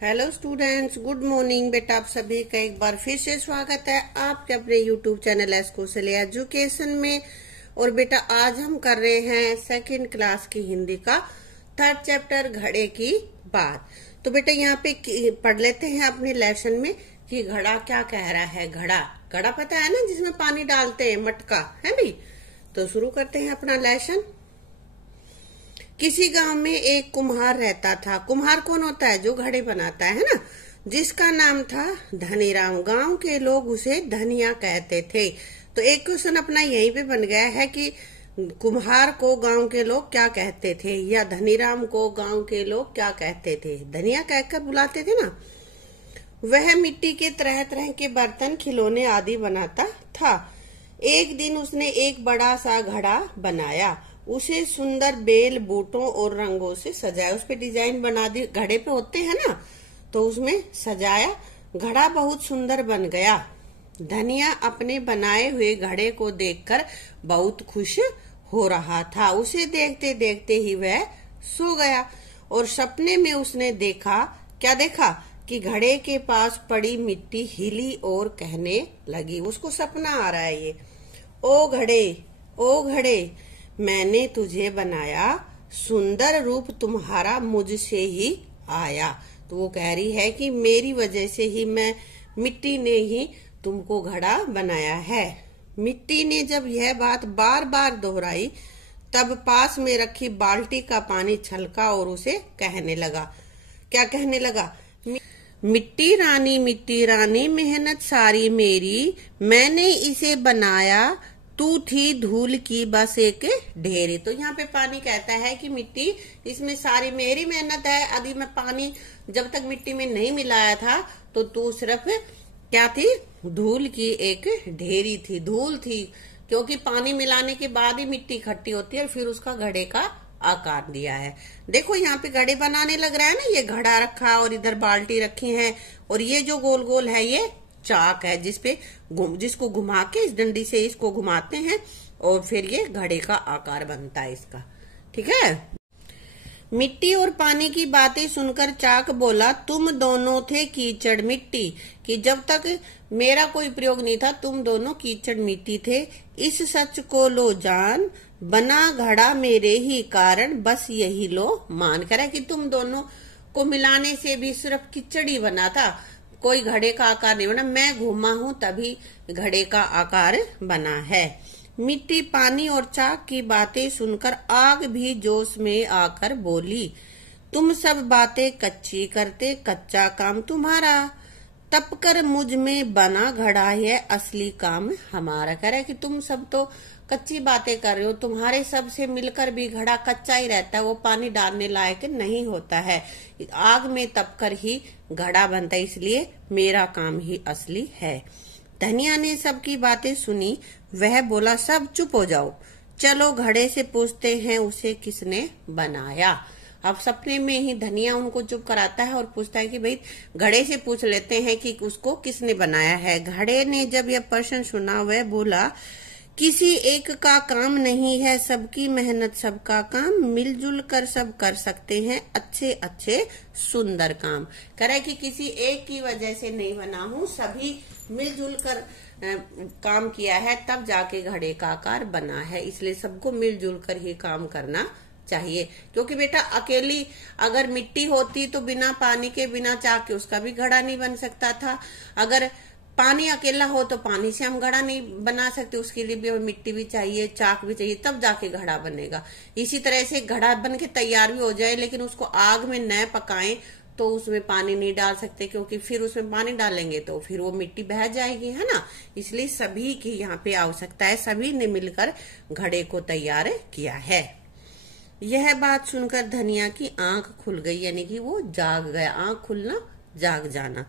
Hello students, good morning. बेटा आप सभी का एक बार फिर से स्वागत है आपके अपने यूट्यूब चैनल एस्कोसले एजुकेशन में। और बेटा आज हम कर रहे हैं सेकंड क्लास की हिंदी का थर्ड चैप्टर घड़े की बात। तो बेटा यहाँ पे पढ़ लेते हैं अपने लेसन में कि घड़ा क्या कह रहा है। घड़ा घड़ा पता है ना, जिसमें पानी डालते हैं, मटका है भी। तो शुरू करते हैं अपना लेसन। किसी गांव में एक कुम्हार रहता था। कुम्हार कौन होता है? जो घड़े बनाता है ना, जिसका नाम था धनीराम। गांव के लोग उसे धनिया कहते थे। तो एक क्वेश्चन अपना यहीं पे बन गया है कि कुम्हार को गांव के लोग क्या कहते थे, या धनीराम को गांव के लोग क्या कहते थे। धनिया कहकर बुलाते थे ना। वह मिट्टी के तरह तरह के बर्तन, खिलौने आदि बनाता था। एक दिन उसने एक बड़ा सा घड़ा बनाया। उसे सुंदर बेल, बूटों और रंगों से सजाया। उस पे डिजाइन बना दी, घड़े पे होते हैं ना, तो उसमें सजाया। घड़ा बहुत सुंदर बन गया। धनिया अपने बनाए हुए घड़े को देखकर बहुत खुश हो रहा था। उसे देखते देखते ही वह सो गया और सपने में उसने देखा, क्या देखा, कि घड़े के पास पड़ी मिट्टी हिली और कहने लगी। उसको सपना आ रहा है ये, ओ घड़े, ओ घड़े, मैंने तुझे बनाया, सुंदर रूप तुम्हारा मुझसे ही आया। तो वो कह रही है कि मेरी वजह से ही, मिट्टी ने ही तुमको घड़ा बनाया है। मिट्टी ने जब यह बात बार बार दोहराई, तब पास में रखी बाल्टी का पानी छलका और उसे कहने लगा, क्या कहने लगा, मिट्टी रानी, मेहनत सारी मेरी, मैंने इसे बनाया, तू थी धूल की बस एक ढेरी। तो यहाँ पे पानी कहता है कि मिट्टी, इसमें सारी मेरी मेहनत है। अभी मैं पानी जब तक मिट्टी में नहीं मिलाया था तो तू सिर्फ क्या थी, धूल की एक ढेरी थी, धूल थी। क्योंकि पानी मिलाने के बाद ही मिट्टी इकट्ठी होती है और फिर उसका घड़े का आकार दिया है। देखो यहाँ पे घड़े बनाने लग रहा है ना। ये घड़ा रखा और इधर बाल्टी रखी है, और ये जो गोल गोल है ये चाक है, जिसको घुमा के इस डंडी से इसको घुमाते हैं और फिर ये घड़े का आकार बनता है इसका। ठीक है। मिट्टी और पानी की बातें सुनकर चाक बोला, तुम दोनों थे कीचड़ मिट्टी, कि जब तक मेरा कोई प्रयोग नहीं था तुम दोनों कीचड़ मिट्टी थे। इस सच को लो जान, बना घड़ा मेरे ही कारण, बस यही लो मान। कह रहा कि तुम दोनों को मिलाने से भी सिर्फ कीचड़ ही बना था, कोई घड़े का आकार नहीं बना। मैं घूमा हूं तभी घड़े का आकार बना है। मिट्टी, पानी और चाक की बातें सुनकर आग भी जोश में आकर बोली, तुम सब बातें कच्ची करते, कच्चा काम तुम्हारा, तपकर मुझ में बना घड़ा है, असली काम हमारा। कह रहा है कि तुम सब तो कच्ची बातें कर रहे हो, तुम्हारे सब से मिलकर भी घड़ा कच्चा ही रहता है, वो पानी डालने लायक नहीं होता है। आग में तपकर ही घड़ा बनता है, इसलिए मेरा काम ही असली है। धनिया ने सबकी बातें सुनी। वह बोला, सब चुप हो जाओ, चलो घड़े से पूछते हैं उसे किसने बनाया। अब सपने में ही धनिया उनको चुप कराता है और पूछता है कि भाई घड़े से पूछ लेते हैं कि उसको किसने बनाया है। घड़े ने जब यह प्रश्न सुना, वह बोला, किसी एक का काम नहीं है, सबकी मेहनत सबका काम, मिलजुल कर सब कर सकते हैं अच्छे अच्छे सुंदर काम। कह रहा है कि किसी एक की वजह से नहीं बना हूँ, सभी मिलजुल कर काम किया है तब जाके घड़े का आकार बना है। इसलिए सबको मिलजुल कर ही काम करना चाहिए। क्योंकि बेटा अकेली अगर मिट्टी होती तो बिना पानी के, बिना चाक के उसका भी घड़ा नहीं बन सकता था। अगर पानी अकेला हो तो पानी से हम घड़ा नहीं बना सकते, उसके लिए भी हमें मिट्टी भी चाहिए, चाक भी चाहिए, तब जाके घड़ा बनेगा। इसी तरह से घड़ा बन के तैयार भी हो जाए, लेकिन उसको आग में न पकाएं तो उसमें पानी नहीं डाल सकते, क्योंकि फिर उसमें पानी डालेंगे तो फिर वो मिट्टी बह जाएगी, है ना। इसलिए सभी की यहाँ पे आवश्यकता है, सभी ने मिलकर घड़े को तैयार किया है। यह बात सुनकर धनिया की आंख खुल गई, यानी कि वो जाग गया। आंख खुलना, जाग जाना।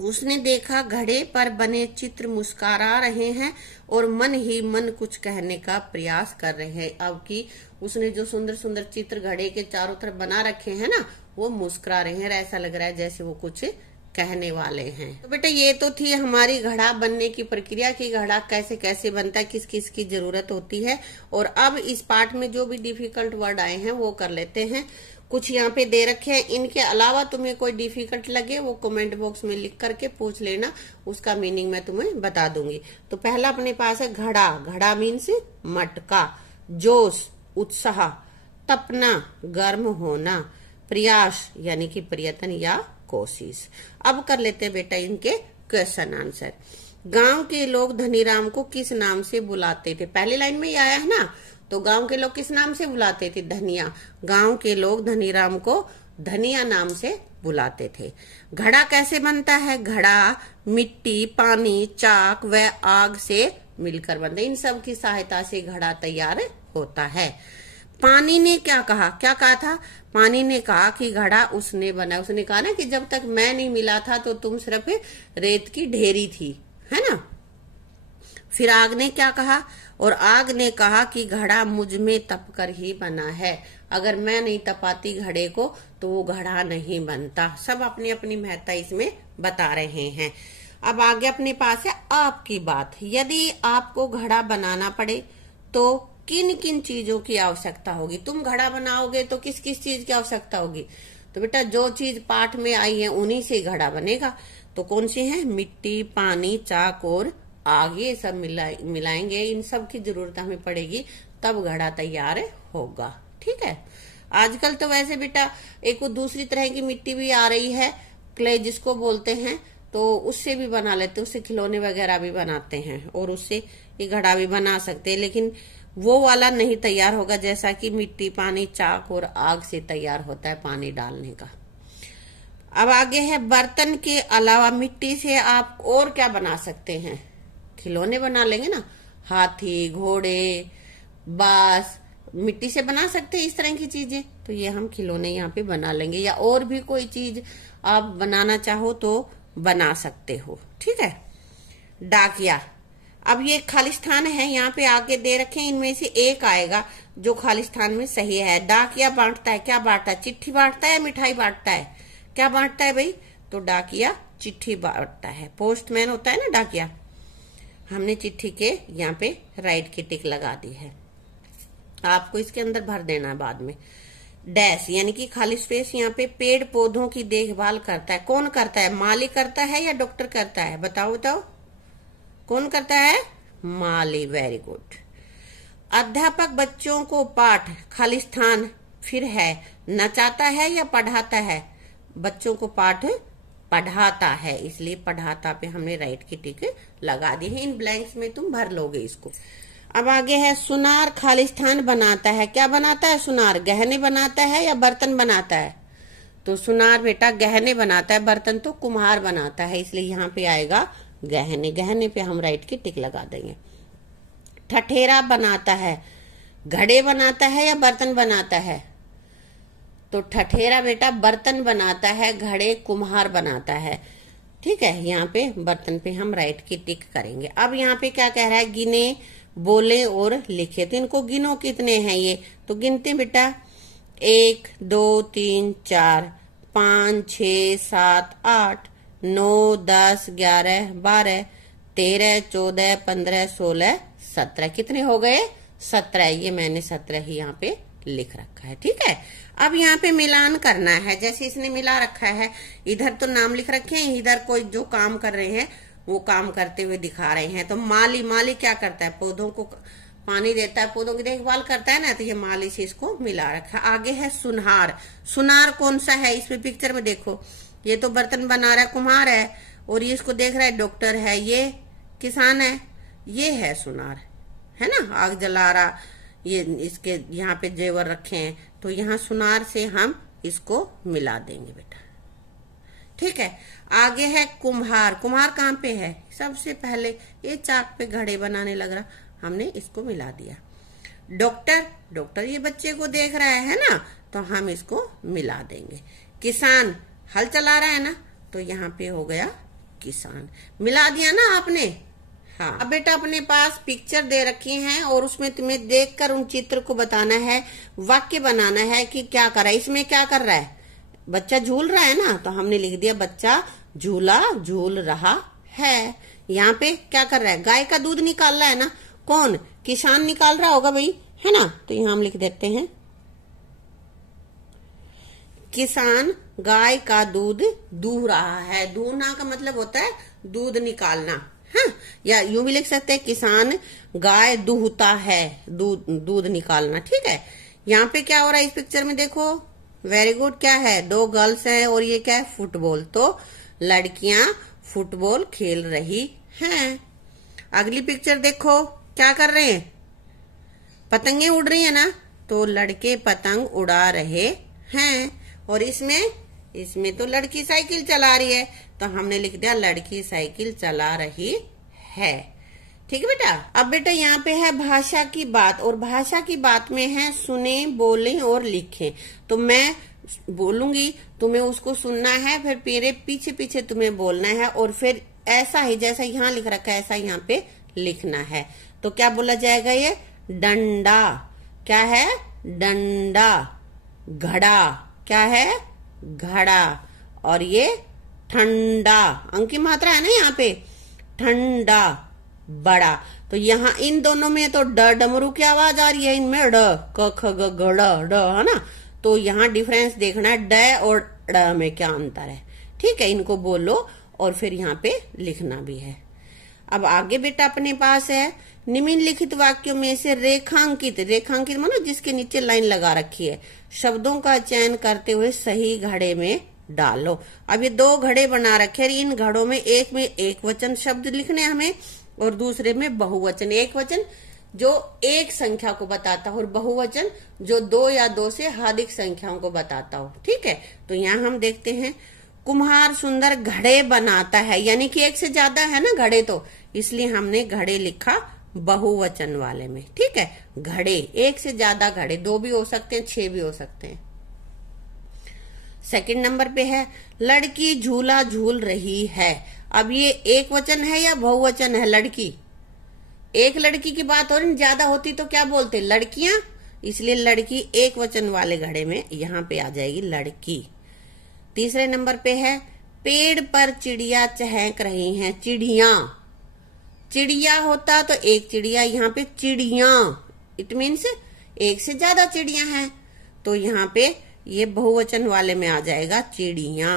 उसने देखा घड़े पर बने चित्र मुस्कुरा रहे हैं और मन ही मन कुछ कहने का प्रयास कर रहे हैं। अब कि उसने जो सुंदर सुंदर चित्र घड़े के चारों तरफ बना रखे हैं ना, वो मुस्कुरा रहे हैं। ऐसा लग रहा है जैसे वो कुछ कहने वाले हैं। तो बेटा ये तो थी हमारी घड़ा बनने की प्रक्रिया की घड़ा कैसे कैसे बनता है, किस किस की जरूरत होती है। और अब इस पार्ट में जो भी डिफिकल्ट वर्ड आए हैं वो कर लेते हैं। कुछ यहाँ पे दे रखे हैं, इनके अलावा तुम्हें कोई डिफिकल्ट लगे वो कमेंट बॉक्स में लिख करके पूछ लेना, उसका मीनिंग मैं तुम्हें बता दूंगी। तो पहला अपने पास है घड़ा। घड़ा मीन्स मटका। जोश उत्साह, तपना गर्म होना, प्रयास यानी कि प्रयत्न या कोशिश। अब कर लेते हैं बेटा इनके क्वेश्चन आंसर। गांव के लोग धनीराम को किस नाम से बुलाते थे? पहली लाइन में ही आया है ना। तो गांव के लोग किस नाम से बुलाते थे? धनिया। गांव के लोग धनीराम को धनिया नाम से बुलाते थे। घड़ा कैसे बनता है? घड़ा मिट्टी, पानी, चाक व आग से मिलकर बनता है। इन सब की सहायता से घड़ा तैयार होता है। पानी ने क्या कहा? क्या कहा था? पानी ने कहा कि घड़ा उसने बनाया। उसने कहा ना कि जब तक मैं नहीं मिला था तो तुम सिर्फ रेत की ढेरी थी, है ना। फिर आग ने क्या कहा? और आग ने कहा कि घड़ा मुझ में तपकर ही बना है। अगर मैं नहीं तपाती घड़े को तो वो घड़ा नहीं बनता। सब अपनी अपनी महत्ता इसमें बता रहे हैं। अब आगे अपने पास है आपकी बात। यदि आपको घड़ा बनाना पड़े तो किन किन चीजों की आवश्यकता होगी? तुम घड़ा बनाओगे तो किस किस चीज की आवश्यकता होगी? तो बेटा जो चीज पाठ में आई है उन्हीं से घड़ा बनेगा। तो कौन सी है? मिट्टी, पानी, चाक और आग। ये सब मिलाएंगे, इन सब की जरूरत हमें पड़ेगी, तब घड़ा तैयार होगा। ठीक है। आजकल तो वैसे बेटा एक दूसरी तरह की मिट्टी भी आ रही है, क्ले जिसको बोलते हैं, तो उससे भी बना लेते हैं, उससे खिलौने वगैरह भी बनाते हैं और उससे ये घड़ा भी बना सकते हैं। लेकिन वो वाला नहीं तैयार होगा जैसा कि मिट्टी, पानी, चाक और आग से तैयार होता है पानी डालने का। अब आगे है बर्तन के अलावा मिट्टी से आप और क्या बना सकते हैं? खिलौने बना लेंगे ना, हाथी, घोड़े, बांस, मिट्टी से बना सकते हैं इस तरह की चीजें। तो ये हम खिलौने यहाँ पे बना लेंगे, या और भी कोई चीज आप बनाना चाहो तो बना सकते हो। ठीक है। डाकिया। अब ये खालिस्तान है, यहाँ पे आगे दे रखे हैं, इनमें से एक आएगा जो खालिस्तान में सही है। डाकिया बांटता है, क्या बांटता है? चिट्ठी बांटता है या मिठाई बांटता है? क्या बांटता है भाई? तो डाकिया चिट्ठी बांटता है। पोस्टमैन होता है ना डाकिया। हमने चिट्ठी के यहाँ पे राइट की टिक लगा दी है, आपको इसके अंदर भर देना है बाद में। डैश यानी कि खाली स्पेस। यहाँ पे पेड़ पौधों की देखभाल करता है। कौन करता है? माली करता है या डॉक्टर करता है? बताओ बताओ, कौन करता है? माली। Very good. अध्यापक बच्चों को पाठ, खालिस्तान फिर है, नचाता है या पढ़ाता है? बच्चों को पाठ पढ़ाता है, इसलिए पढ़ाता पे हमने राइट की टिक लगा दी है। इन ब्लैंक्स में तुम भर लोगे इसको। अब आगे है सुनार खालिस्तान बनाता है। क्या बनाता है सुनार? गहने बनाता है या बर्तन बनाता है? तो सुनार बेटा गहने बनाता है, बर्तन तो कुम्हार बनाता है, इसलिए यहाँ पे आएगा गहने। गहने पे हम राइट की टिक लगा देंगे। ठठेरा बनाता है, घड़े बनाता है या बर्तन बनाता है? तो ठठेरा बेटा बर्तन बनाता है, घड़े कुम्हार बनाता है। ठीक है। यहाँ पे बर्तन पे हम राइट की टिक करेंगे। अब यहाँ पे क्या कह रहा है? गिने, बोले और लिखे। तो इनको गिनो, कितने हैं ये? तो गिनते बेटा, 1 2 3 4 5 6 7 8 9 10 11 12 13 14 15 16 17। कितने हो गए? 17। ये मैंने 17 ही यहाँ पे लिख रखा है। ठीक है। अब यहाँ पे मिलान करना है, जैसे इसने मिला रखा है। इधर तो नाम लिख रखे हैं, इधर कोई जो काम कर रहे हैं वो काम करते हुए दिखा रहे हैं। तो माली, माली क्या करता है? पौधों को पानी देता है, पौधों की देखभाल करता है ना, तो ये माली से इसको मिला रखा है। आगे है सुनार। सुनार कौन सा है? इसमें पिक्चर में देखो, ये तो बर्तन बना रहा है, कुम्हार है, और ये इसको देख रहा है, डॉक्टर है, ये किसान है, ये है सुनार, है ना, आग जला रहा, ये इसके यहाँ पे जेवर रखे हैं, तो यहाँ सुनार से हम इसको मिला देंगे बेटा। ठीक है। आगे है कुम्हार। कुम्हार कहाँ पे है? सबसे पहले ये चाक पे घड़े बनाने लग रहा, हमने इसको मिला दिया। डॉक्टर, डॉक्टर ये बच्चे को देख रहा है ना, तो हम इसको मिला देंगे। किसान हल चला रहा है ना, तो यहाँ पे हो गया किसान। मिला दिया ना आपने? हाँ। अब बेटा अपने पास पिक्चर दे रखी हैं और उसमें तुम्हें देखकर उन चित्र को बताना है, वाक्य बनाना है कि क्या कर रहा है। इसमें क्या कर रहा है? बच्चा झूल रहा है ना, तो हमने लिख दिया बच्चा झूला झूल रहा है। यहाँ पे क्या कर रहा है, गाय का दूध निकाल रहा है ना, कौन, किसान निकाल रहा होगा भाई, है ना। तो यहाँ हम लिख देते हैं किसान गाय का दूध दूह रहा है। दूहना का मतलब होता है दूध निकालना, हाँ। या यूं भी लिख सकते हैं किसान गाय दूहता है, दूध निकालना, ठीक है। यहाँ पे क्या हो रहा है इस पिक्चर में, देखो, वेरी गुड, क्या है, दो गर्ल्स हैं और ये क्या है, फुटबॉल। तो लड़कियां फुटबॉल खेल रही हैं। अगली पिक्चर देखो, क्या कर रहे हैं, पतंगे उड़ रही है ना, तो लड़के पतंग उड़ा रहे हैं। और इसमें तो लड़की साइकिल चला रही है, तो हमने लिख दिया लड़की साइकिल चला रही है। ठीक है बेटा। अब बेटा यहाँ पे है भाषा की बात, और भाषा की बात में है सुने, बोलें और लिखें। तो मैं बोलूंगी, तुम्हें उसको सुनना है, फिर मेरे पीछे पीछे तुम्हें बोलना है, और फिर ऐसा ही जैसा यहाँ लिख रखा है ऐसा यहाँ पे लिखना है। तो क्या बोला जाएगा, ये डंडा, क्या है, डंडा। घड़ा, क्या है, घड़ा। और ये ठंडा, अंक की मात्रा है ना यहाँ पे, ठंडा, बड़ा। तो यहाँ इन दोनों में तो ड, डमरू की आवाज आ रही है, इनमें ड, क, ख, ग, ग, ड, है ना। तो यहाँ डिफरेंस देखना है, ड और ड में क्या अंतर है, ठीक है। इनको बोलो और फिर यहाँ पे लिखना भी है। अब आगे बेटा अपने पास है निम्नलिखित वाक्यों में से रेखांकित, रेखांकित मानो जिसके नीचे लाइन लगा रखी है, शब्दों का चयन करते हुए सही घड़े में डालो। अब ये दो घड़े बना रखे हैं, इन घड़ों में एक वचन शब्द लिखने हमें, और दूसरे में बहुवचन। एक वचन जो एक संख्या को बताता हो, और बहुवचन जो दो या दो से अधिक संख्याओं को बताता हो, ठीक है। तो यहाँ हम देखते हैं कुम्हार सुंदर घड़े बनाता है, यानी कि एक से ज्यादा है ना घड़े, तो इसलिए हमने घड़े लिखा बहुवचन वाले में, ठीक है। घड़े, एक से ज्यादा घड़े, दो भी हो सकते हैं, 6 भी हो सकते हैं। सेकंड नंबर पे है लड़की झूला झूल रही है। अब ये एक वचन है या बहुवचन है, लड़की, एक लड़की की बात हो रही, ज्यादा होती तो क्या बोलते, लड़कियां, इसलिए लड़की एक वचन वाले घड़े में यहाँ पे आ जाएगी लड़की। तीसरे नंबर पे है पेड़ पर चिड़िया चहक रही हैं। चिड़िया, चिड़िया होता तो एक चिड़िया, यहाँ पे चिड़िया, इट मीन्स एक से ज्यादा चिड़िया हैं, तो यहाँ पे ये बहुवचन वाले में आ जाएगा चिड़िया।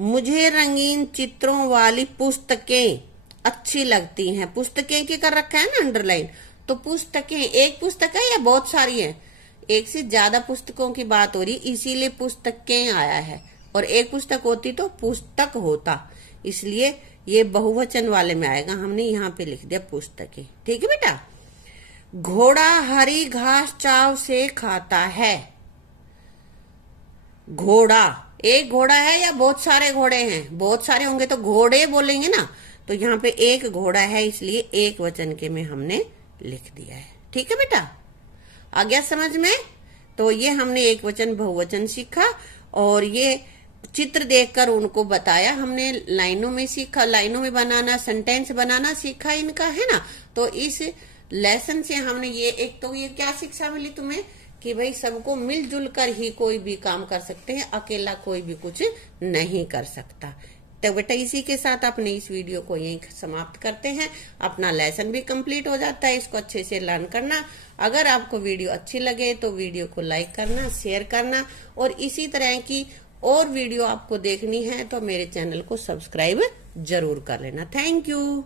मुझे रंगीन चित्रों वाली पुस्तकें अच्छी लगती हैं। पुस्तकें की कर रखा है ना अंडरलाइन, तो पुस्तकें, एक पुस्तक है या बहुत सारी है, एक से ज्यादा पुस्तकों की बात हो रही, इसीलिए पुस्तकें आया है, और एक पुस्तक होती तो पुस्तक होता, इसलिए ये बहुवचन वाले में आएगा। हमने यहाँ पे लिख दिया पुस्तकें, ठीक है बेटा। घोड़ा हरी घास चाव से खाता है। घोड़ा, एक घोड़ा है या बहुत सारे घोड़े हैं, बहुत सारे होंगे तो घोड़े बोलेंगे ना, तो यहाँ पे एक घोड़ा है, इसलिए एक वचन के में हमने लिख दिया है, ठीक है बेटा। आ गया समझ में। तो ये हमने एक वचन बहुवचन सीखा, और ये चित्र देखकर उनको बताया हमने, लाइनों में सीखा, लाइनों में बनाना, सेंटेंस बनाना सीखा इनका, है ना। तो इस लेसन से हमने ये एक, तो ये क्या शिक्षा मिली तुम्हें कि भाई सबको मिलजुल कर ही कोई भी काम कर सकते हैं, अकेला कोई भी कुछ नहीं कर सकता। तो बेटा इसी के साथ अपने इस वीडियो को यहीं समाप्त करते हैं। अपना लेसन भी कंप्लीट हो जाता है, इसको अच्छे से लर्न करना। अगर आपको वीडियो अच्छी लगे तो वीडियो को लाइक करना, शेयर करना, और इसी तरह की और वीडियो आपको देखनी है तो मेरे चैनल को सब्सक्राइब जरूर कर लेना। Thank you.